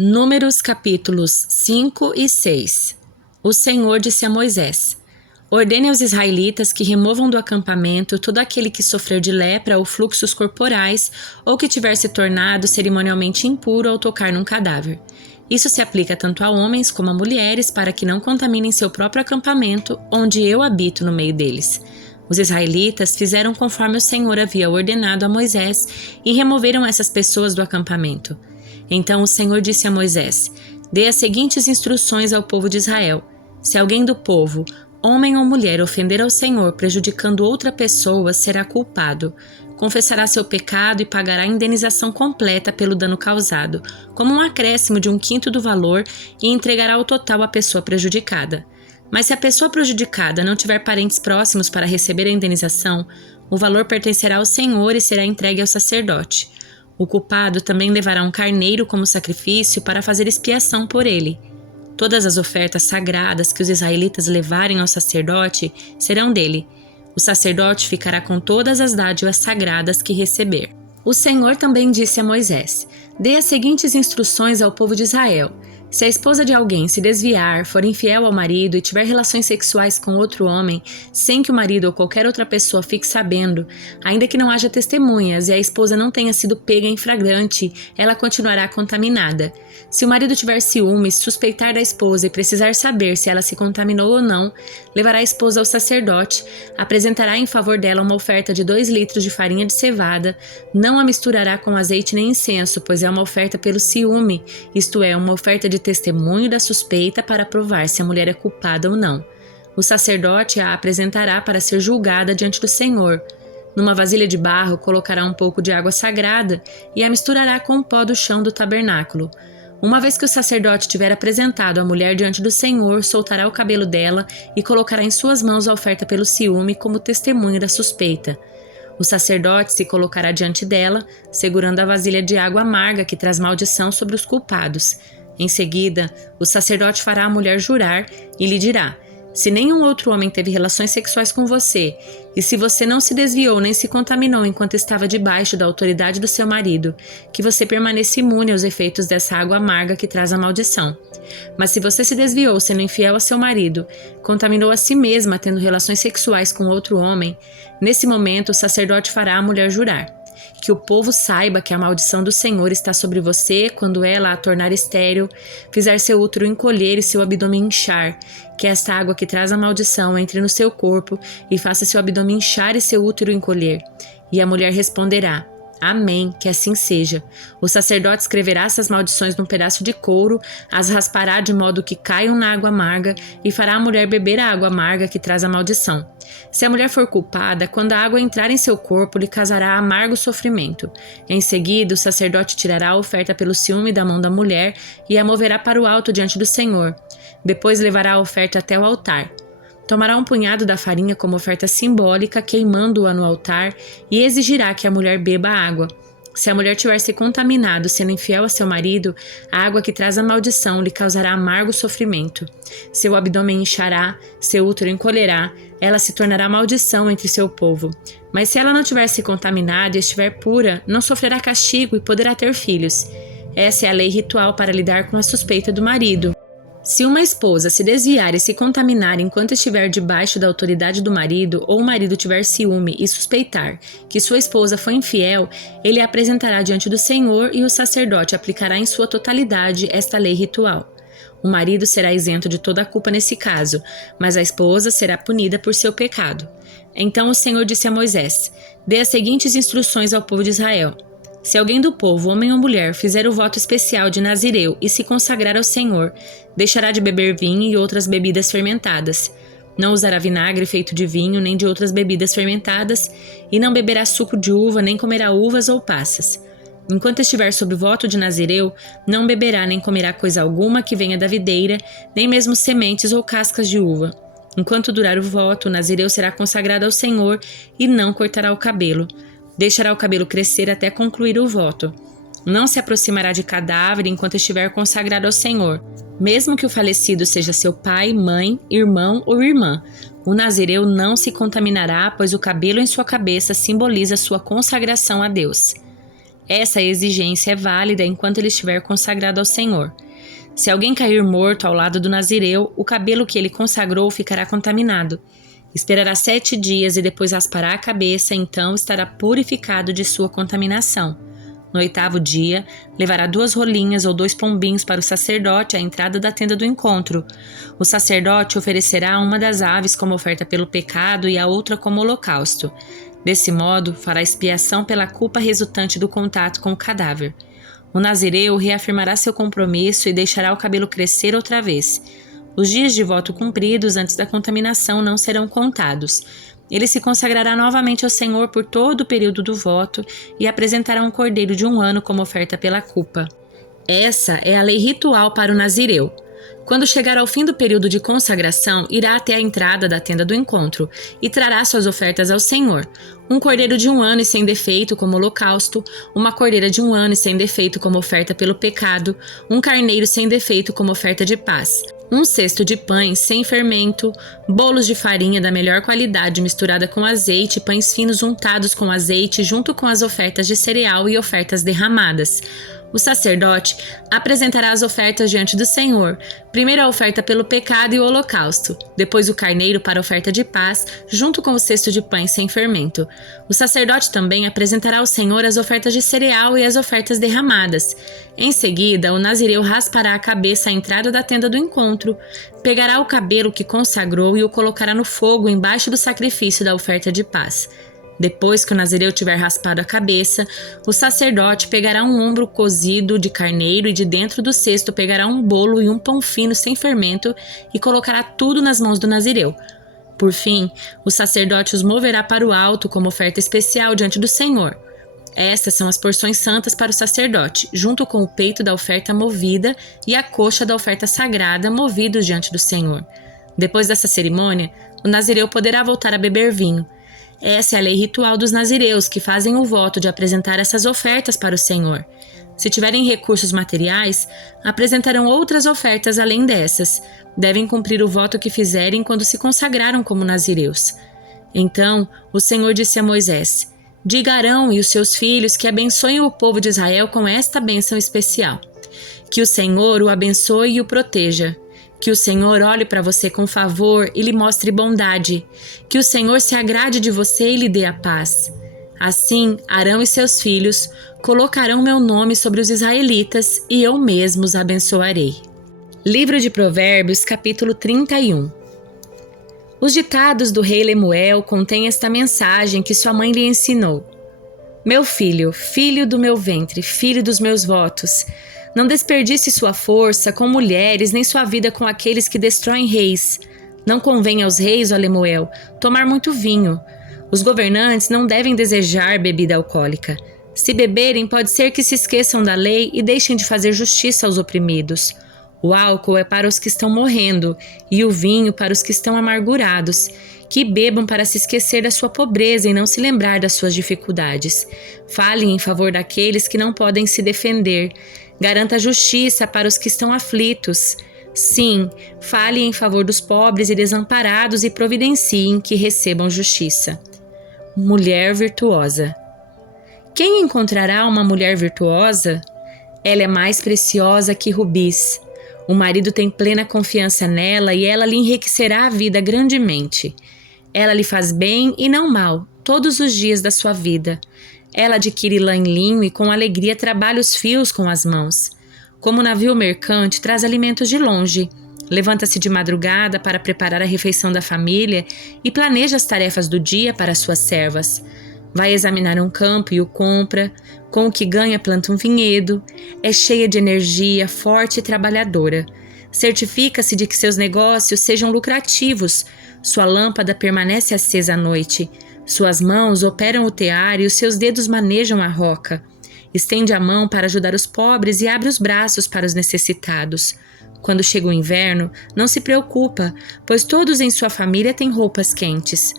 Números capítulos 5 e 6. O Senhor disse a Moisés: ordene aos israelitas que removam do acampamento todo aquele que sofreu de lepra ou fluxos corporais ou que tiver se tornado cerimonialmente impuro ao tocar num cadáver. Isso se aplica tanto a homens como a mulheres para que não contaminem seu próprio acampamento, onde eu habito no meio deles. Os israelitas fizeram conforme o Senhor havia ordenado a Moisés e removeram essas pessoas do acampamento. Então o Senhor disse a Moisés: dê as seguintes instruções ao povo de Israel. Se alguém do povo, homem ou mulher, ofender ao Senhor prejudicando outra pessoa, será culpado. Confessará seu pecado e pagará a indenização completa pelo dano causado, como um acréscimo de 1/5 do valor, e entregará o total à pessoa prejudicada. Mas se a pessoa prejudicada não tiver parentes próximos para receber a indenização, o valor pertencerá ao Senhor e será entregue ao sacerdote. O culpado também levará um carneiro como sacrifício para fazer expiação por ele. Todas as ofertas sagradas que os israelitas levarem ao sacerdote serão dele. O sacerdote ficará com todas as dádivas sagradas que receber. O Senhor também disse a Moisés: dê as seguintes instruções ao povo de Israel. Se a esposa de alguém se desviar, for infiel ao marido e tiver relações sexuais com outro homem, sem que o marido ou qualquer outra pessoa fique sabendo, ainda que não haja testemunhas e a esposa não tenha sido pega em flagrante, ela continuará contaminada. Se o marido tiver ciúmes, suspeitar da esposa e precisar saber se ela se contaminou ou não, levará a esposa ao sacerdote, apresentará em favor dela uma oferta de 2 litros de farinha de cevada, não a misturará com azeite nem incenso, pois é uma oferta pelo ciúme, isto é, uma oferta de testemunho da suspeita para provar se a mulher é culpada ou não. O sacerdote a apresentará para ser julgada diante do Senhor. Numa vasilha de barro colocará um pouco de água sagrada e a misturará com o pó do chão do tabernáculo. Uma vez que o sacerdote tiver apresentado a mulher diante do Senhor, soltará o cabelo dela e colocará em suas mãos a oferta pelo ciúme como testemunho da suspeita. O sacerdote se colocará diante dela, segurando a vasilha de água amarga que traz maldição sobre os culpados. Em seguida, o sacerdote fará a mulher jurar e lhe dirá: se nenhum outro homem teve relações sexuais com você, e se você não se desviou nem se contaminou enquanto estava debaixo da autoridade do seu marido, que você permaneça imune aos efeitos dessa água amarga que traz a maldição. Mas se você se desviou sendo infiel a seu marido, contaminou a si mesma tendo relações sexuais com outro homem, nesse momento o sacerdote fará a mulher jurar: que o povo saiba que a maldição do Senhor está sobre você quando ela a tornar estéril, fizer seu útero encolher e seu abdômen inchar, que esta água que traz a maldição entre no seu corpo e faça seu abdômen inchar e seu útero encolher. E a mulher responderá: amém, que assim seja. O sacerdote escreverá essas maldições num pedaço de couro, as raspará de modo que caiam na água amarga e fará a mulher beber a água amarga que traz a maldição. Se a mulher for culpada, quando a água entrar em seu corpo, lhe causará amargo sofrimento. Em seguida, o sacerdote tirará a oferta pelo ciúme da mão da mulher e a moverá para o alto diante do Senhor. Depois levará a oferta até o altar. Tomará um punhado da farinha como oferta simbólica, queimando-a no altar, e exigirá que a mulher beba a água. Se a mulher tiver se contaminado sendo infiel a seu marido, a água que traz a maldição lhe causará amargo sofrimento. Seu abdômen inchará, seu útero encolherá, ela se tornará maldição entre seu povo. Mas se ela não tiver se contaminado e estiver pura, não sofrerá castigo e poderá ter filhos. Essa é a lei ritual para lidar com a suspeita do marido. Se uma esposa se desviar e se contaminar enquanto estiver debaixo da autoridade do marido, ou o marido tiver ciúme e suspeitar que sua esposa foi infiel, ele a apresentará diante do Senhor e o sacerdote aplicará em sua totalidade esta lei ritual. O marido será isento de toda a culpa nesse caso, mas a esposa será punida por seu pecado. Então o Senhor disse a Moisés: dê as seguintes instruções ao povo de Israel. Se alguém do povo, homem ou mulher, fizer o voto especial de Nazireu e se consagrar ao Senhor, deixará de beber vinho e outras bebidas fermentadas. Não usará vinagre feito de vinho nem de outras bebidas fermentadas, e não beberá suco de uva nem comerá uvas ou passas. Enquanto estiver sob o voto de Nazireu, não beberá nem comerá coisa alguma que venha da videira, nem mesmo sementes ou cascas de uva. Enquanto durar o voto, o Nazireu será consagrado ao Senhor e não cortará o cabelo. Deixará o cabelo crescer até concluir o voto. Não se aproximará de cadáver enquanto estiver consagrado ao Senhor, mesmo que o falecido seja seu pai, mãe, irmão ou irmã. O nazireu não se contaminará, pois o cabelo em sua cabeça simboliza sua consagração a Deus. Essa exigência é válida enquanto ele estiver consagrado ao Senhor. Se alguém cair morto ao lado do nazireu, o cabelo que ele consagrou ficará contaminado. Esperará 7 dias e depois raspará a cabeça, então estará purificado de sua contaminação. No 8º dia, levará 2 rolinhas ou 2 pombinhos para o sacerdote à entrada da tenda do encontro. O sacerdote oferecerá uma das aves como oferta pelo pecado e a outra como holocausto. Desse modo, fará expiação pela culpa resultante do contato com o cadáver. O nazireu reafirmará seu compromisso e deixará o cabelo crescer outra vez. Os dias de voto cumpridos antes da contaminação não serão contados. Ele se consagrará novamente ao Senhor por todo o período do voto e apresentará um cordeiro de 1 ano como oferta pela culpa. Essa é a lei ritual para o nazireu. Quando chegar ao fim do período de consagração, irá até a entrada da tenda do encontro e trará suas ofertas ao Senhor. Um cordeiro de 1 ano e sem defeito como holocausto, uma cordeira de 1 ano e sem defeito como oferta pelo pecado, um carneiro sem defeito como oferta de paz, um cesto de pães sem fermento, bolos de farinha da melhor qualidade misturada com azeite, pães finos untados com azeite junto com as ofertas de cereal e ofertas derramadas. O sacerdote apresentará as ofertas diante do Senhor, primeiro a oferta pelo pecado e o holocausto, depois o carneiro para a oferta de paz, junto com o cesto de pães sem fermento. O sacerdote também apresentará ao Senhor as ofertas de cereal e as ofertas derramadas. Em seguida, o nazireu raspará a cabeça à entrada da tenda do encontro, pegará o cabelo que consagrou e o colocará no fogo embaixo do sacrifício da oferta de paz. Depois que o nazireu tiver raspado a cabeça, o sacerdote pegará um ombro cozido de carneiro e de dentro do cesto pegará um bolo e um pão fino sem fermento e colocará tudo nas mãos do nazireu. Por fim, o sacerdote os moverá para o alto como oferta especial diante do Senhor. Estas são as porções santas para o sacerdote, junto com o peito da oferta movida e a coxa da oferta sagrada movidos diante do Senhor. Depois dessa cerimônia, o nazireu poderá voltar a beber vinho. Essa é a lei ritual dos nazireus, que fazem o voto de apresentar essas ofertas para o Senhor. Se tiverem recursos materiais, apresentarão outras ofertas além dessas. Devem cumprir o voto que fizerem quando se consagraram como nazireus. Então, o Senhor disse a Moisés: diga a Arão e os seus filhos que abençoem o povo de Israel com esta bênção especial. Que o Senhor o abençoe e o proteja. Que o Senhor olhe para você com favor e lhe mostre bondade. Que o Senhor se agrade de você e lhe dê a paz. Assim, Arão e seus filhos colocarão meu nome sobre os israelitas e eu mesmo os abençoarei. Livro de Provérbios, capítulo 31. Os ditados do rei Lemuel contêm esta mensagem que sua mãe lhe ensinou. Meu filho, filho do meu ventre, filho dos meus votos, não desperdice sua força com mulheres, nem sua vida com aqueles que destroem reis. Não convém aos reis, ó Lemuel, tomar muito vinho. Os governantes não devem desejar bebida alcoólica. Se beberem, pode ser que se esqueçam da lei e deixem de fazer justiça aos oprimidos. O álcool é para os que estão morrendo, e o vinho para os que estão amargurados, que bebam para se esquecer da sua pobreza e não se lembrar das suas dificuldades. Falem em favor daqueles que não podem se defender. Garanta justiça para os que estão aflitos. Sim, fale em favor dos pobres e desamparados e providenciem que recebam justiça. Mulher virtuosa. Quem encontrará uma mulher virtuosa? Ela é mais preciosa que rubis. O marido tem plena confiança nela e ela lhe enriquecerá a vida grandemente. Ela lhe faz bem e não mal, todos os dias da sua vida. Ela adquire lã em linho e com alegria trabalha os fios com as mãos. Como navio mercante, traz alimentos de longe. Levanta-se de madrugada para preparar a refeição da família e planeja as tarefas do dia para suas servas. Vai examinar um campo e o compra. Com o que ganha, planta um vinhedo. É cheia de energia, forte e trabalhadora. Certifica-se de que seus negócios sejam lucrativos. Sua lâmpada permanece acesa à noite. Suas mãos operam o tear e os seus dedos manejam a roca. Estende a mão para ajudar os pobres e abre os braços para os necessitados. Quando chega o inverno, não se preocupa, pois todos em sua família têm roupas quentes.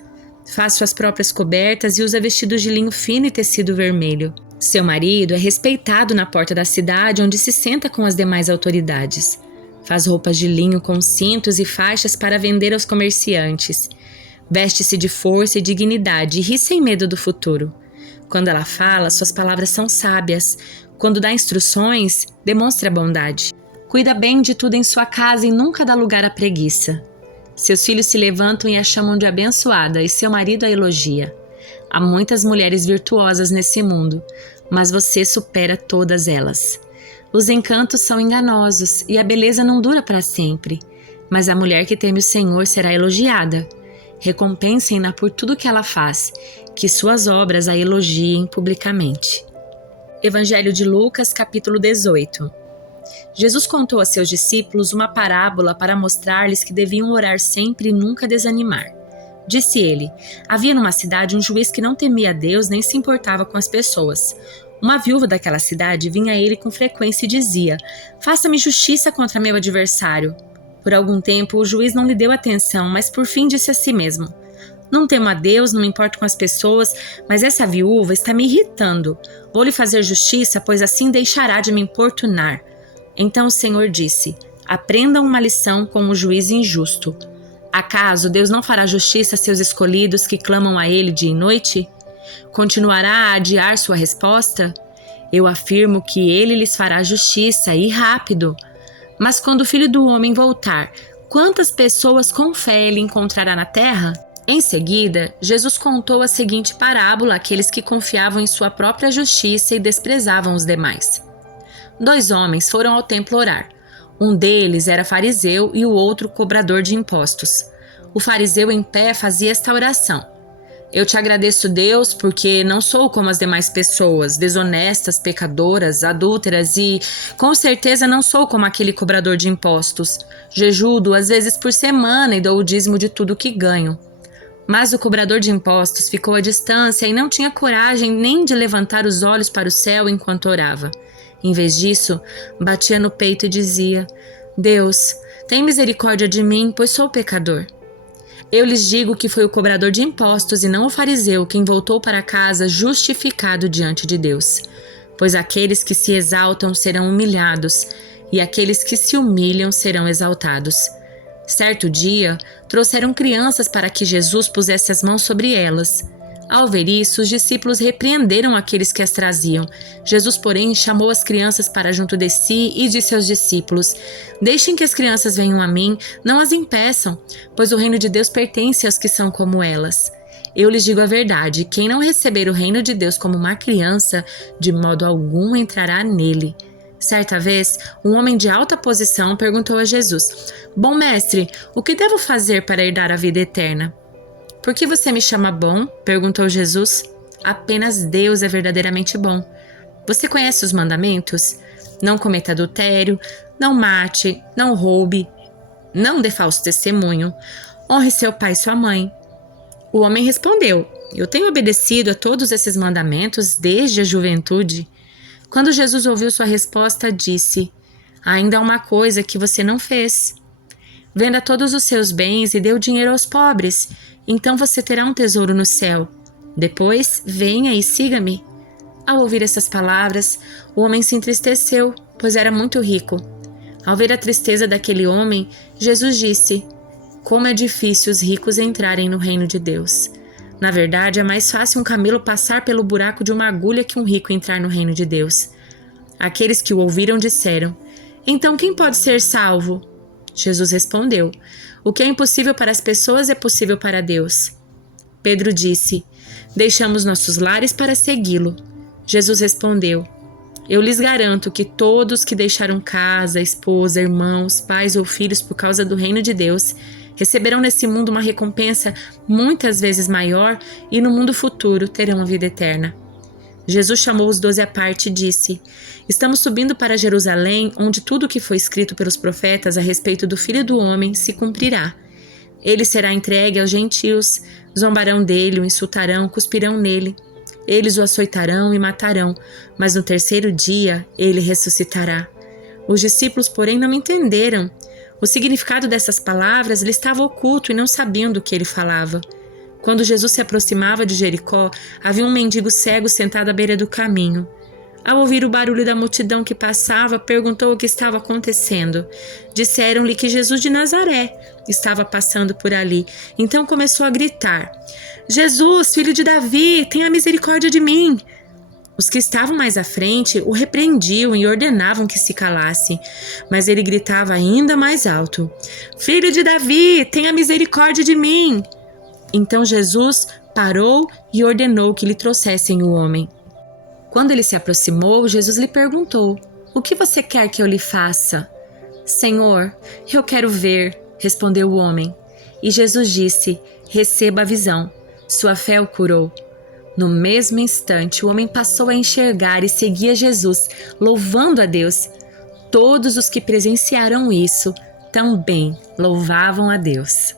Faz suas próprias cobertas e usa vestidos de linho fino e tecido vermelho. Seu marido é respeitado na porta da cidade, onde se senta com as demais autoridades. Faz roupas de linho com cintos e faixas para vender aos comerciantes. Veste-se de força e dignidade e ri sem medo do futuro. Quando ela fala, suas palavras são sábias. Quando dá instruções, demonstra bondade. Cuida bem de tudo em sua casa e nunca dá lugar à preguiça. Seus filhos se levantam e a chamam de abençoada, e seu marido a elogia. Há muitas mulheres virtuosas nesse mundo, mas você supera todas elas. Os encantos são enganosos e a beleza não dura para sempre, mas a mulher que teme o Senhor será elogiada. Recompensem-na por tudo que ela faz, que suas obras a elogiem publicamente. Evangelho de Lucas, capítulo 18. Jesus contou a seus discípulos uma parábola para mostrar-lhes que deviam orar sempre e nunca desanimar. Disse ele: havia numa cidade um juiz que não temia a Deus nem se importava com as pessoas. Uma viúva daquela cidade vinha a ele com frequência e dizia: faça-me justiça contra meu adversário. Por algum tempo o juiz não lhe deu atenção, mas por fim disse a si mesmo: não temo a Deus, não me importo com as pessoas, mas essa viúva está me irritando. Vou lhe fazer justiça, pois assim deixará de me importunar. Então o Senhor disse: aprendam uma lição com o juiz injusto. Acaso Deus não fará justiça a seus escolhidos que clamam a Ele dia e noite? Continuará a adiar sua resposta? Eu afirmo que Ele lhes fará justiça, e rápido. Mas quando o Filho do Homem voltar, quantas pessoas com fé Ele encontrará na terra? Em seguida, Jesus contou a seguinte parábola àqueles que confiavam em sua própria justiça e desprezavam os demais. 2 homens foram ao templo orar. Um deles era fariseu e o outro cobrador de impostos. O fariseu em pé fazia esta oração: eu te agradeço, Deus, porque não sou como as demais pessoas, desonestas, pecadoras, adúlteras e, com certeza, não sou como aquele cobrador de impostos. Jejuo 2 vezes por semana e dou o dízimo de tudo que ganho. Mas o cobrador de impostos ficou à distância e não tinha coragem nem de levantar os olhos para o céu enquanto orava. Em vez disso, batia no peito e dizia: Deus, tem misericórdia de mim, pois sou pecador. Eu lhes digo que foi o cobrador de impostos e não o fariseu quem voltou para casa justificado diante de Deus. Pois aqueles que se exaltam serão humilhados, e aqueles que se humilham serão exaltados. Certo dia, trouxeram crianças para que Jesus pusesse as mãos sobre elas. Ao ver isso, os discípulos repreenderam aqueles que as traziam. Jesus, porém, chamou as crianças para junto de si e disse aos discípulos: deixem que as crianças venham a mim, não as impeçam, pois o reino de Deus pertence aos que são como elas. Eu lhes digo a verdade: quem não receber o reino de Deus como uma criança, de modo algum entrará nele. Certa vez, um homem de alta posição perguntou a Jesus: bom mestre, o que devo fazer para herdar a vida eterna? Por que você me chama bom? Perguntou Jesus. Apenas Deus é verdadeiramente bom. Você conhece os mandamentos? Não cometa adultério, não mate, não roube, não dê falso testemunho, honre seu pai e sua mãe. O homem respondeu: eu tenho obedecido a todos esses mandamentos desde a juventude. Quando Jesus ouviu sua resposta, disse: ainda há uma coisa que você não fez. Venda todos os seus bens e dê o dinheiro aos pobres, então você terá um tesouro no céu. Depois, venha e siga-me. Ao ouvir essas palavras, o homem se entristeceu, pois era muito rico. Ao ver a tristeza daquele homem, Jesus disse: como é difícil os ricos entrarem no reino de Deus. Na verdade, é mais fácil um camelo passar pelo buraco de uma agulha que um rico entrar no reino de Deus. Aqueles que o ouviram disseram: então quem pode ser salvo? Jesus respondeu: o que é impossível para as pessoas é possível para Deus. Pedro disse: deixamos nossos lares para segui-lo. Jesus respondeu: eu lhes garanto que todos que deixaram casa, esposa, irmãos, pais ou filhos por causa do reino de Deus receberão nesse mundo uma recompensa muitas vezes maior e no mundo futuro terão a vida eterna. Jesus chamou os 12 à parte e disse: estamos subindo para Jerusalém, onde tudo o que foi escrito pelos profetas a respeito do Filho do Homem se cumprirá. Ele será entregue aos gentios, zombarão dele, o insultarão, cuspirão nele. Eles o açoitarão e matarão, mas no terceiro dia ele ressuscitará. Os discípulos, porém, não entenderam. O significado dessas palavras lhe estava oculto e não sabiam do que ele falava. Quando Jesus se aproximava de Jericó, havia um mendigo cego sentado à beira do caminho. Ao ouvir o barulho da multidão que passava, perguntou o que estava acontecendo. Disseram-lhe que Jesus de Nazaré estava passando por ali. Então começou a gritar: Jesus, filho de Davi, tenha misericórdia de mim! Os que estavam mais à frente o repreendiam e ordenavam que se calasse, mas ele gritava ainda mais alto: Filho de Davi, tenha misericórdia de mim! Então Jesus parou e ordenou que lhe trouxessem o homem. Quando ele se aproximou, Jesus lhe perguntou: O que você quer que eu lhe faça? Senhor, eu quero ver, respondeu o homem. E Jesus disse: Receba a visão. Sua fé o curou. No mesmo instante, o homem passou a enxergar e seguia Jesus, louvando a Deus. Todos os que presenciaram isso também louvavam a Deus.